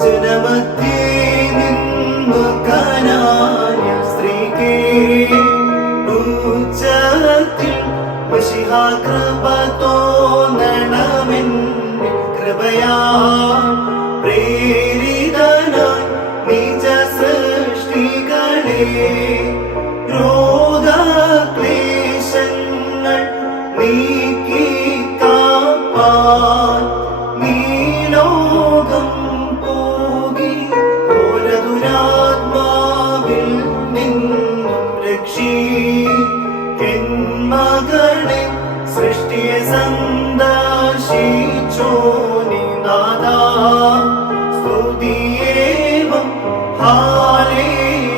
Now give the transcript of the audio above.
ജനമധ്യേ നിന്നു കനായ സ്ത്രീകേ ഉച്ചത്തിൽ മഷിഹാ കൃപ തോന്നണമെന്നിൽ കൃപയാ പ്രേരിതനായി നിജ സൃഷ്ടികളെ രോഗക്ലേശങ്ങൾ രക്ഷി എൻ മകളെ സൃഷ്ടിയെ സന്ദർശിച്ചോനി നാദാ സ്തുതിയേവം ഹാലേലുയ്യാ.